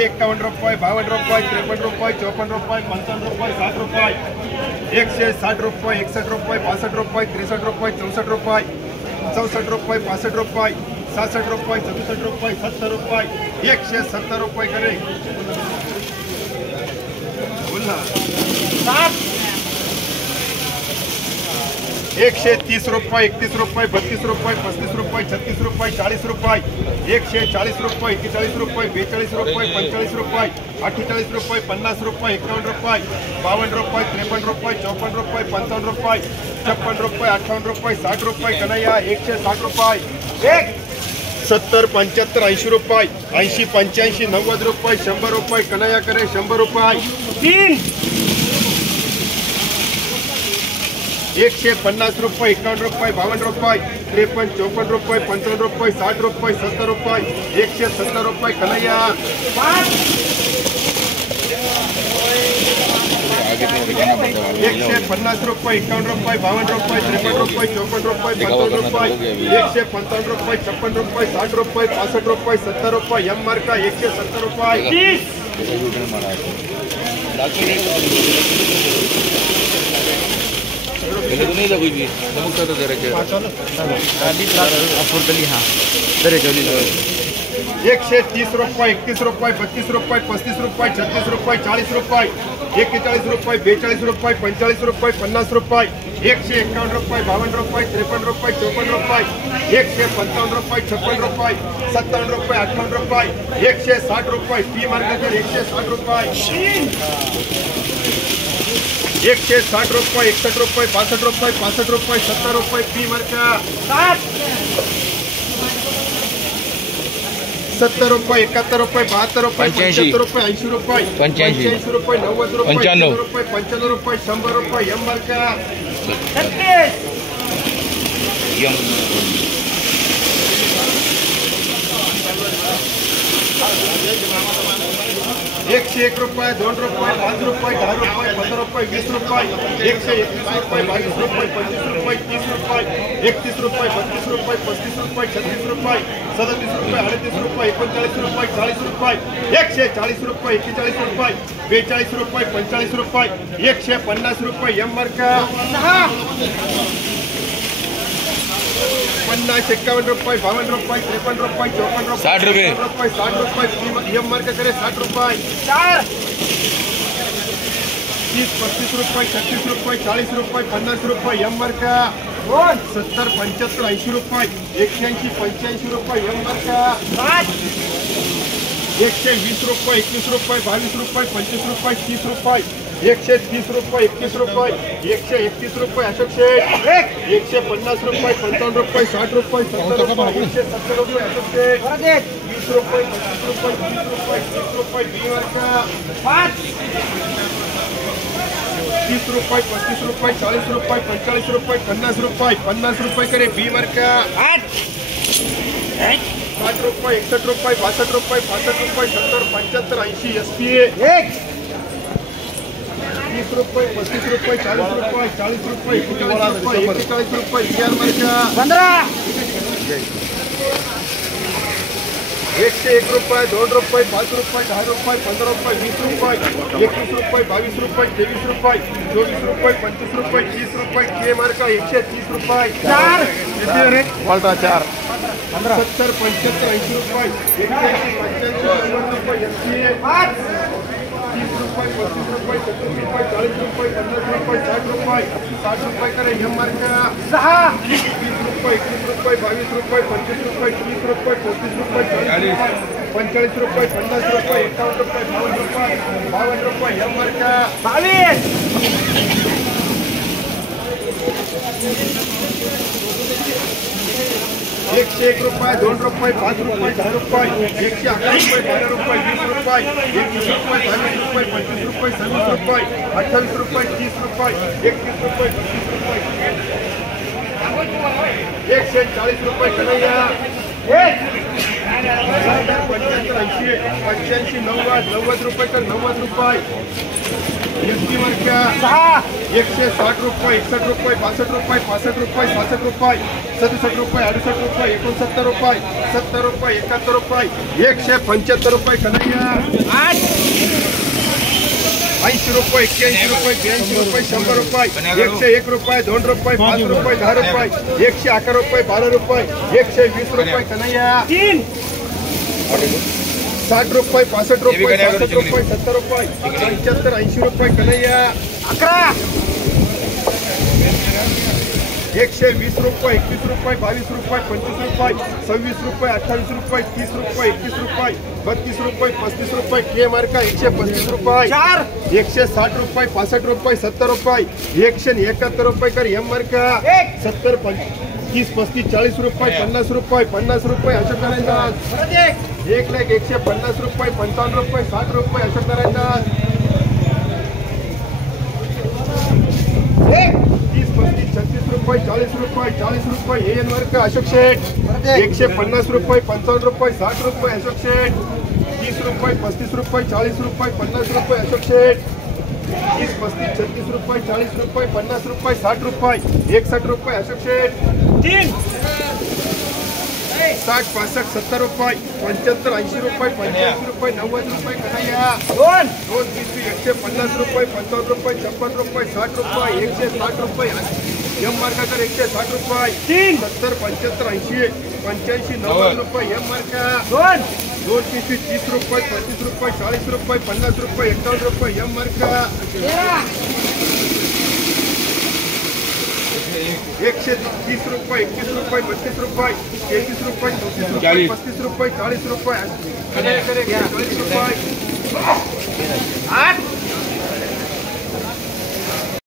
₹51, ₹52, ₹53, ₹54, ₹55, ₹60, ₹160, ₹61, ₹62, ₹63, ₹64, ₹65, ₹66, ₹67, ₹70, ₹170 करे बोलना 130 रुपये, 31 रुपये, 32 रुपये, 35 रुपये, 36 रुपये, 40 रुपये, 140 रुपये, 41 रुपये, 42 रुपये, 45 रुपये, 48 रुपये, 50 रुपये, 51 रुपये, 52 रुपये, 53 रुपये, 54 रुपये, 55 रुपये, 56 रुपये, 58 रुपये, 60 रुपये, कन्हैया 160 रुपये, 70, 75, 80 रुपये, 80, 85, 90 रुपये, 100 रुपये, कन्हैया करे 100 रुपये, 150 रुपये, 51 रुपये, 52 रुपये, 53, 54 रुपये, 55 रुपये, 60 रुपये, 70 रुपये, 170 रुपये, कन्हैया 150 रुपये, 51 रुपये, 52 रुपये, 53 रुपये, 54 रुपये, 55 रुपये, 155 रुपये, 56 रुपये, 60 रुपये, 65 रुपये, 70 रुपये, एम मार्का 170 रुपये, 130 रुपये, 31 रुपये, 32 रुपये, 35 रुपये, 36 रुपये, 40 रुपये, 41 रुपये, 42 रुपये, 45 रुपये, 50 रुपये, 151 रुपये, 52 रुपये, 53 रुपये, 54 रुपये, 155 रुपये, 56 रुपये, 57 रुपये, 58 रुपये, 160 रुपये, टी मार्केट 160 रुपये, 160 रुपये, 61 रुपये, 62 रुपये, 65 रुपये, 70 रुपये, पी मार्केट 70 रुपये, 71 रुपये, 72 रुपये, 75 रुपये, 80 रुपये, 85 रुपये, 90 रुपये, 95 रुपये, 95 रुपये, 100 रुपये, एम मार्केट 101 रुपये, 2 रुपये, 5 रुपये, 10 रुपये, 15 रुपये, 20 रुपये, 131 रुपये, 22 रुपये, 25 रुपये, 30 रुपये, 31 रुपये, 32 रुपये, 35 रुपये, 36 रुपये, 37 रुपये, 38 रुपये, 39 रुपये, 40 रुपये, 140 रुपये, 41 रुपये, 42 रुपये, 45 रुपये, 150 रुपये, एम मार्का 50, 51 रुपये, 52 रुपये, 53 रुपये, 54 रुपये, 60 रुपये, 60 रुपये, एम मार्का करे 60 रुपये, 30, 35 रुपये, 36 रुपये, 40 रुपये, 50 रुपये, एम मार्का 70, 75, 80 रुपये, 180, 85 रुपये, एम मार्का 120 रुपये, 21 रुपये, 22 रुपये, 25 रुपये, 30 रुपये, 130 रुपये, 21 रुपये, 131 रुपये, अशोक शेठ 150 रुपये, 55 रुपये, 60 रुपये, 70 रुपये, 170 रुपये, अशोक शेठ 20 रुपये, 25 रुपये, 30 रुपये, 30 रुपये, बी मार्का 30 रुपये, 35 रुपये, 40 रुपये, 45 रुपये, 50 रुपये, 50 रुपये करे बी मार्का 60 रुपये, 61 रुपये, 62 रुपये, 65 रुपये, 70, 75, 80, एसपीए 30 रुपये, 35 रुपये, 40 रुपये, 40 रुपये, 41 रुपये, 41 रुपये, बिहार मार्का 101 रुपये, 2 रुपये, 5 रुपये, 10 रुपये, 15 रुपये, 20 रुपये, 21 रुपये, 22 रुपये, 23 रुपये, 24 रुपये, 25 रुपये, 30 रुपये, के मार्का 130 रुपये 4 बोलता 4 70, 75, 80 रुपये, 185, 90 रुपये, 30 रुपये, 35 रुपये, 70 रुपये, 40 रुपये, 50 रुपये, 60 रुपये, 60 रुपये करे एम मार्का 20 रुपये, 21 रुपये, 22 रुपये, 25 रुपये, 30 रुपये, 35 रुपये, 40 रुपये, 45 रुपये, 50 रुपये, 51 रुपये, 52 रुपये, एम मार्का 101 रुपये, 2 रुपये, 5 रुपये, 10 रुपये, 111 रुपये, 12 रुपये, 20 रुपये, 21 रुपये, 22 रुपये, 25 रुपये, 26 रुपये, 28 रुपये, 30 रुपये, 31 रुपये, 32 रुपये, 140 रुपये कन्हैया 80 85 90 रुपये तर 90 रुपये एसटी मार्क्या 160 रुपये 61 रुपये 62 रुपये 65 रुपये 66 रुपये 67 रुपये 68 रुपये 69 रुपये 70 रुपये 71 रुपये 175 रुपये कन्हैया 80 रुपये 81 रुपये 82 रुपये 100 रुपये 101 रुपये 2 रुपये 5 रुपये 10 रुपये 111 रुपये 12 रुपये 120 रुपये कन्हैया 60 रुपये 65 रुपये 67 रुपये 70 रुपये 75 80 रुपये कन्हैया 120 रुपये 21 रुपये 22 रुपये 25 रुपये 26 रुपये 28 रुपये 30 रुपये 21 रुपये 32 रुपये 35 रुपये के मार्का 135 रुपये 160 रुपये 65 रुपये 70 रुपये 171 रुपये कर एम मार्का 70 30 35 40 रुपये 50 रुपये 50 रुपये अशोक नारायण 1,150 रुपये 55 रुपये 60 रुपये अशोक नारायण 30 35 36 रुपये 40 रुपये 40 रुपये एन वर्ग अशोक शेठ 150 रुपये 55 रुपये 60 रुपये अशोक शेठ 30 रुपये 35 रुपये 40 रुपये 50 रुपये अशोक शेठ 30 35 36 रुपये 40 रुपये 50 रुपये 60 रुपये 61 रुपये अशोक शेठ 60 65 70 रुपये 75 80 रुपये 85 रुपये 90 रुपये कन्हैया 2 150 रुपये 55 रुपये 56 रुपये 60 रुपये 160 रुपये एम मार्का कर 160 रुपये 70 75 80 85 90 रुपये एम मार्का 2 30 रुपये 35 रुपये 40 रुपये 50 रुपये 51 रुपये एम मार्का 130 रुपये 21 रुपये 32 रुपये 33 रुपये 34 रुपये 35 रुपये 40 रुपये 40 रुपये